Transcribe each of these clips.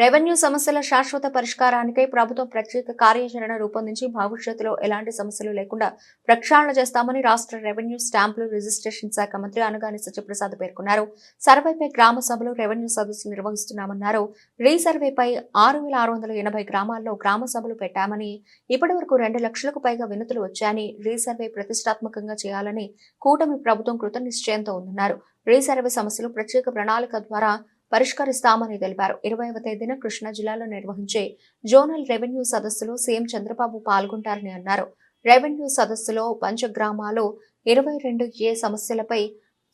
Revenue సమస్యల శాశ్వత పరిష్కారానికై ప్రభుత్వం ప్రత్యేక కార్యాచరణ రూపొందించి భవిష్యత్తులో ఎలాంటి సమస్యలు లేకుండా ప్రక్షాళన చేస్తామని రాష్ట్ర రెవెన్యూ స్టాంపులు రిజిస్ట్రేషన్ శాఖ మంత్రి అనగాని సత్యప్రసాద్ పేర్కొన్నారు. సర్వేపై గ్రామ సభలు రెవెన్యూ సదస్సులు నిర్వహిస్తున్నామన్నారు. రీసర్వేపై 6,680 గ్రామాల్లో గ్రామ సభలు పెట్టామని, ఇప్పటి వరకు 2 లక్షలకు పైగా వినతులు వచ్చాయని, రీసర్వే ప్రతిష్టాత్మకంగా చేయాలని కూటమి ప్రభుత్వం కృతనిశ్చయంతో ఉందన్నారు. రీసర్వే సమస్యలు ప్రత్యేక ప్రణాళిక ద్వారా పరిష్కరిస్తామని తెలిపారు. 20వ తేదీన కృష్ణా జిల్లాలో నిర్వహించే జోనల్ రెవెన్యూ సదస్సులో సీఎం చంద్రబాబు పాల్గొంటారని అన్నారు. రెవెన్యూ సదస్సులో పంచగ్రామాలు 22A సమస్యలపై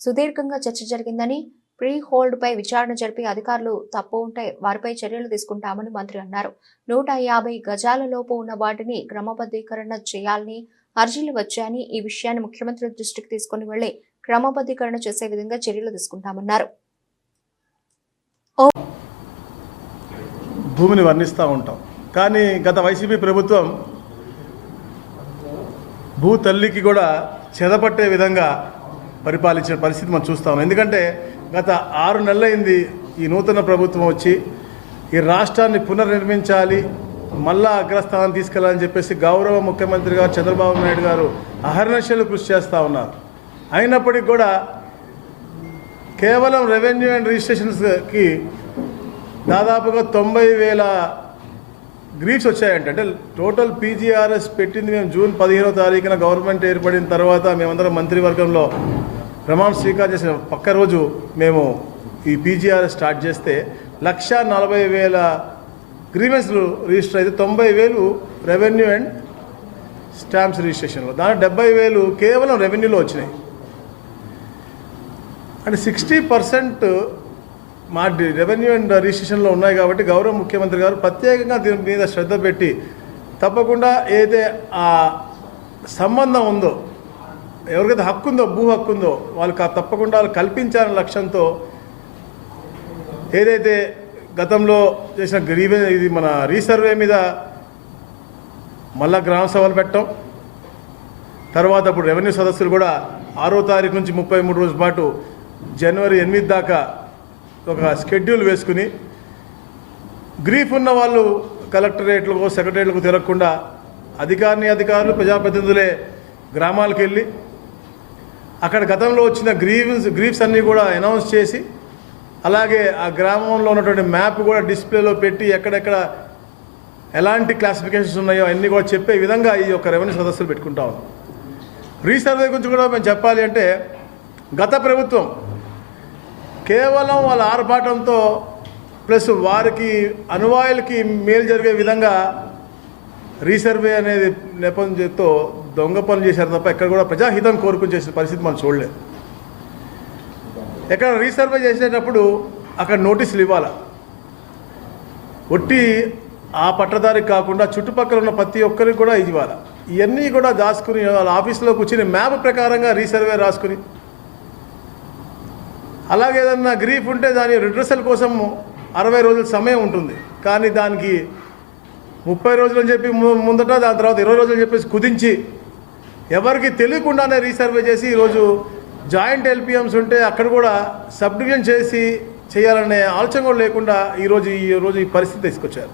సుదీర్ఘంగా చర్చ జరిగిందని, ప్రీ హోల్డ్ పై విచారణ జరిపి అధికారులు తప్పు ఉంటే వారిపై చర్యలు తీసుకుంటామని మంత్రి అన్నారు. 150 గజాల లోపు ఉన్న వాటిని క్రమబద్ధీకరణ చేయాలని అర్జీలు వచ్చాయని, ఈ విషయాన్ని ముఖ్యమంత్రి దృష్టికి తీసుకుని వెళ్లి క్రమబద్ధీకరణ చేసే విధంగా చర్యలు తీసుకుంటామన్నారు. భూమిని వర్ణిస్తూ ఉంటాం, కానీ గత వైసీపీ ప్రభుత్వం భూ తల్లికి కూడా చెదపట్టే విధంగా పరిపాలించిన పరిస్థితి మనం చూస్తా ఉన్నాం. ఎందుకంటే గత 6 నెలలైంది ఈ నూతన ప్రభుత్వం వచ్చి ఈ రాష్ట్రాన్ని పునర్నిర్మించాలి, మళ్ళా అగ్రస్థానం తీసుకెళ్లాలని చెప్పేసి గౌరవ ముఖ్యమంత్రి గారు చంద్రబాబు నాయుడు గారు అహర్నిశలు కృషి చేస్తూ ఉన్నారు. అయినప్పటికీ కూడా కేవలం రెవెన్యూ అండ్ రిజిస్ట్రేషన్స్కి దాదాపుగా 90,000 గ్రీఫ్స్ వచ్చాయంటే, అంటే టోటల్ పీజీఆర్ఎస్ పెట్టింది మేము జూన్ 15వ తారీఖున గవర్నమెంట్ ఏర్పడిన తర్వాత మేమందరం మంత్రివర్గంలో ప్రమాణ స్వీకారం చేసిన పక్క రోజు మేము ఈ పీజీఆర్ఎస్ స్టార్ట్ చేస్తే 1,40,000 గ్రీవెన్స్లు రిజిస్టర్ అయితే 90,000 రెవెన్యూ అండ్ స్టాంప్స్ రిజిస్ట్రేషన్లో, దాని 70,000 కేవలం రెవెన్యూలో వచ్చినాయి. అంటే 60% మా రెవెన్యూ అండ్ రిజిస్ట్రేషన్లో ఉన్నాయి. కాబట్టి గౌరవ ముఖ్యమంత్రి గారు ప్రత్యేకంగా దీని మీద శ్రద్ధ పెట్టి తప్పకుండా ఏదైతే ఆ సంబంధం ఉందో, ఎవరికైతే హక్కు ఉందో, భూ హక్కు ఉందో వాళ్ళకి తప్పకుండా వాళ్ళు కల్పించాలనే లక్ష్యంతో ఏదైతే గతంలో చేసిన ఇది మన రీసర్వే మీద మళ్ళా గ్రామ సభలు పెట్టాం. తర్వాత ఇప్పుడు రెవెన్యూ సదస్సులు కూడా 6వ తారీఖు నుంచి 33 రోజుల పాటు జనవరి 8 దాకా ఒక షెడ్యూల్ వేసుకుని గ్రీఫ్ ఉన్న వాళ్ళు కలెక్టరేట్లకు సెక్రటరేట్లకు తిరగకుండా అధికారులు ప్రజాప్రతినిధులే గ్రామాలకు వెళ్ళి అక్కడ గతంలో వచ్చిన గ్రీఫ్స్ అన్నీ కూడా అనౌన్స్ చేసి, అలాగే ఆ గ్రామంలో ఉన్నటువంటి మ్యాప్ కూడా డిస్ప్లేలో పెట్టి ఎక్కడెక్కడ ఎలాంటి క్లాసిఫికేషన్స్ ఉన్నాయో అన్నీ కూడా చెప్పే విధంగా ఈ యొక్క రెవెన్యూ సదస్సులు పెట్టుకుంటా ఉన్నాం. రీసర్వే గురించి కూడా మేము చెప్పాలి అంటే, గత ప్రభుత్వం కేవలం వాళ్ళ ఆర్భాటంతో ప్లస్ వారికి అనువాయులకి మేలు జరిగే విధంగా రీసర్వే అనేది నేపథ్యంతో దొంగ పనులు చేశారు తప్ప ఎక్కడ కూడా ప్రజాహితం కోరుకుని చేసిన పరిస్థితి మనం చూడలేదు. ఎక్కడ రీసర్వే చేసేటప్పుడు అక్కడ నోటీసులు ఇవ్వాలి, ఒట్టి ఆ పట్టదారికి కాకుండా చుట్టుపక్కల ఉన్న ప్రతి ఒక్కరికి కూడా ఇవ్వాలి. ఇవన్నీ కూడా దాచుకుని వాళ్ళ ఆఫీసులో కూర్చుని మ్యాప్ ప్రకారంగా రీసర్వే రాసుకుని, అలాగే ఏదన్నా గ్రీఫ్ ఉంటే దాని రిడ్రెసల్ కోసం 60 రోజుల సమయం ఉంటుంది. కానీ దానికి 30 రోజులు అని చెప్పి ముందట, దాని తర్వాత 20 రోజులు చెప్పేసి కుదించి ఎవరికి తెలియకుండానే రీసర్వే చేసి ఈరోజు జాయింట్ ఎల్పిఎంస్ ఉంటే అక్కడ కూడా సబ్ డివిజన్ చేసి చేయాలనే ఆలోచన కూడా లేకుండా ఈరోజు ఈ పరిస్థితి తీసుకొచ్చారు.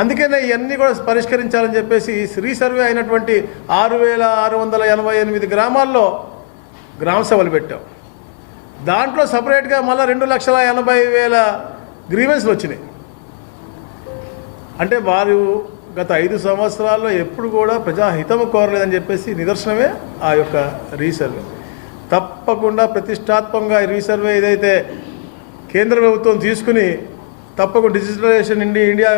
అందుకనే ఇవన్నీ కూడా పరిష్కరించాలని చెప్పేసి రీసర్వే అయినటువంటి 6,688 గ్రామాల్లో గ్రామ సభలు పెట్టాం. దాంట్లో సపరేట్గా మళ్ళీ 2,80,000 గ్రీవెన్స్లు వచ్చినాయి. అంటే వారు గత 5 సంవత్సరాల్లో ఎప్పుడు కూడా ప్రజాహితము కోరలేదని చెప్పేసి నిదర్శనమే ఆ యొక్క రీసర్వే. తప్పకుండా ప్రతిష్టాత్మకంగా ఈ రీసర్వే ఏదైతే కేంద్ర ప్రభుత్వం తీసుకుని తప్పకుండా డిజిటలైజేషన్ ఇండియా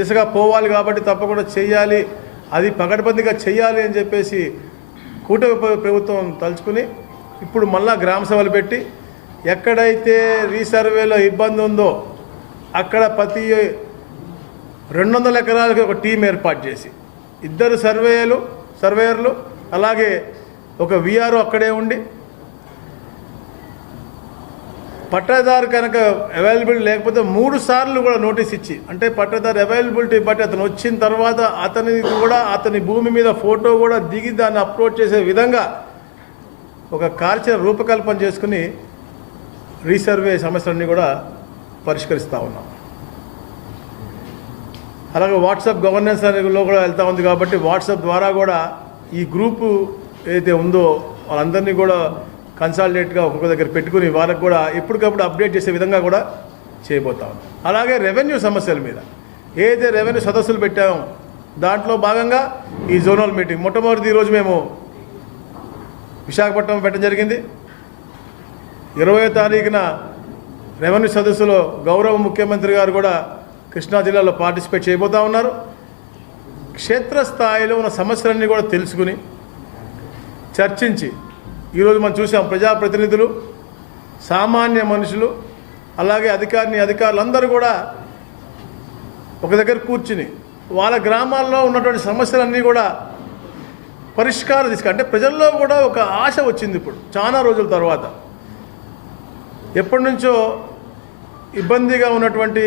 దిశగా పోవాలి కాబట్టి తప్పకుండా చేయాలి, అది పకడ్బందీగా చేయాలి అని చెప్పేసి కూటమి ప్రభుత్వం తలుచుకుని ఇప్పుడు మళ్ళా గ్రామ సభలు పెట్టి ఎక్కడైతే రీసర్వేలో ఇబ్బంది ఉందో అక్కడ ప్రతి 200 ఎకరాలకి ఒక టీం ఏర్పాటు చేసి 2 సర్వేయర్లు అలాగే ఒక విఆర్ఓ అక్కడే ఉండి, పట్టాదారు కనుక అవైలబిలిటీ లేకపోతే 3 సార్లు కూడా నోటీస్ ఇచ్చి, అంటే పట్టాదారు అవైలబిలిటీ బట్టి అతను వచ్చిన తర్వాత అతని భూమి మీద ఫోటో కూడా దిగి దాన్ని అప్లోడ్ చేసే విధంగా ఒక కార్యాచరణ రూపకల్పన చేసుకుని రీసర్వే సమస్యలన్నీ కూడా పరిష్కరిస్తూ ఉన్నాం. అలాగే వాట్సాప్ గవర్నెన్స్ అనేలో కూడా వెళ్తూ ఉంది కాబట్టి వాట్సాప్ ద్వారా కూడా ఈ గ్రూపు ఏదైతే ఉందో వాళ్ళందరినీ కూడా కన్సాలిడేట్గా ఒక్కొక్క దగ్గర పెట్టుకుని వాళ్ళకు కూడా ఎప్పటికప్పుడు అప్డేట్ చేసే విధంగా కూడా చేయబోతా ఉన్నాం. అలాగే రెవెన్యూ సమస్యల మీద ఏదైతే రెవెన్యూ సదస్సులు పెట్టామో దాంట్లో భాగంగా ఈ జోనల్ మీటింగ్ మొట్టమొదటి ఈరోజు మేము విశాఖపట్నం పెట్టడం జరిగింది. 20వ తారీఖున రెవెన్యూ సదస్సులో గౌరవ ముఖ్యమంత్రి గారు కూడా కృష్ణా జిల్లాలో పార్టిసిపేట్ చేయబోతూ ఉన్నారు. క్షేత్రస్థాయిలో ఉన్న సమస్యలన్నీ కూడా తెలుసుకుని చర్చించి ఈరోజు మనం చూసాం ప్రజాప్రతినిధులు, సామాన్య మనుషులు, అలాగే అధికారులందరూ కూడా ఒక దగ్గర కూర్చుని వాళ్ళ గ్రామాల్లో ఉన్నటువంటి సమస్యలన్నీ కూడా పరిష్కారం అంటే ప్రజల్లో కూడా ఒక ఆశ వచ్చింది. ఇప్పుడు చాలా రోజుల తర్వాత ఎప్పటి నుంచో ఇబ్బందిగా ఉన్నటువంటి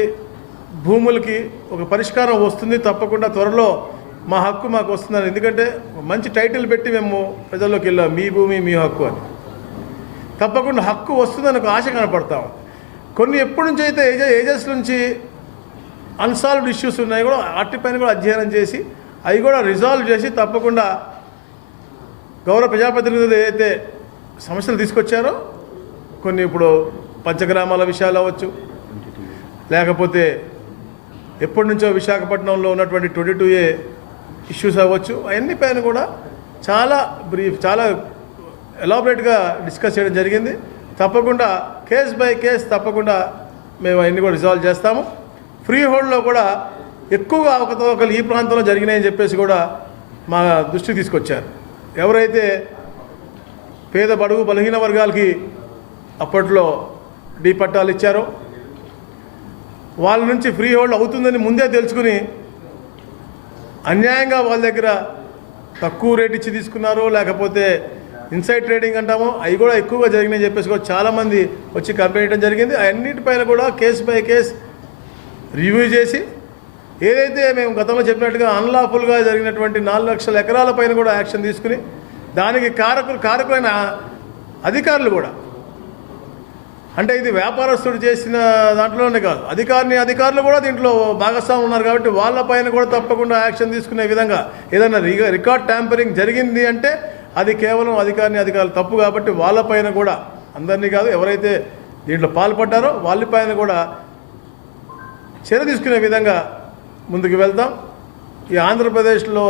భూములకి ఒక పరిష్కారం వస్తుంది, తప్పకుండా త్వరలో మా హక్కు మాకు వస్తుందని. ఎందుకంటే మంచి టైటిల్ పెట్టి మేము ప్రజల్లోకి వెళ్ళాం, మీ భూమి మీ హక్కు అని. తప్పకుండా హక్కు వస్తుందని ఒక ఆశ కనపడతాం. కొన్ని ఎప్పటి నుంచి అయితే ఏజెస్ నుంచి అన్సాల్వ్డ్ ఇష్యూస్ ఉన్నాయి కూడా వాటిపైన కూడా అధ్యయనం చేసి అవి కూడా రిజాల్వ్ చేసి తప్పకుండా గౌరవ ప్రజాప్రతినిధులు ఏదైతే సమస్యలు తీసుకొచ్చారో కొన్ని ఇప్పుడు పంచగ్రామాల విషయాలు అవ్వచ్చు, లేకపోతే ఎప్పటి నుంచో విశాఖపట్నంలో ఉన్నటువంటి 22A ఇష్యూస్ అవ్వచ్చు, అవన్నీ పైన కూడా చాలా ఎలాబరేట్గా డిస్కస్ చేయడం జరిగింది. తప్పకుండా కేస్ బై కేస్ తప్పకుండా మేము అవన్నీ కూడా రిజాల్వ్ చేస్తాము. ఫ్రీ హోల్డ్లో కూడా ఎక్కువగా అవకతవకలు ఈ ప్రాంతంలో జరిగినాయని చెప్పేసి కూడా మా దృష్టికి తీసుకొచ్చారు. ఎవరైతే పేద బడుగు బలహీన వర్గాలకి అప్పట్లో డీ పట్టాలు ఇచ్చారో వాళ్ళ నుంచి ఫ్రీ హోల్డ్ అవుతుందని ముందే తెలుసుకుని అన్యాయంగా వాళ్ళ దగ్గర తక్కువ రేట్ ఇచ్చి తీసుకున్నారో లేకపోతే ఇన్సైడ్ ట్రేడింగ్ అంటామో అవి కూడా ఎక్కువగా జరిగినాయని చెప్పేసి కూడా చాలామంది వచ్చి కంప్లైంట్ చేయడం జరిగింది. అన్నిటిపైన కూడా కేసు బై కేస్ రివ్యూ చేసి ఏదైతే మేము గతంలో చెప్పినట్టుగా అన్లాఫుల్గా జరిగినటువంటి 4 లక్షల ఎకరాల పైన కూడా యాక్షన్ తీసుకుని దానికి కారకులైన అధికారులు కూడా, అంటే ఇది వ్యాపారస్తుడు చేసిన దాంట్లోనే కాదు, అధికారులు కూడా దీంట్లో భాగస్వాములు ఉన్నారు కాబట్టి వాళ్ళపైన కూడా తప్పకుండా యాక్షన్ తీసుకునే విధంగా ఏదైనా రికార్డ్ ట్యాంపరింగ్ జరిగింది అంటే అది కేవలం అధికారులు తప్పు కాబట్టి వాళ్ళపైన కూడా, అందరినీ కాదు ఎవరైతే దీంట్లో పాల్పడ్డారో వాళ్ళపైన కూడా చర్య తీసుకునే విధంగా ముందుకు వెళ్తాం. ఈ ఆంధ్రప్రదేశ్లో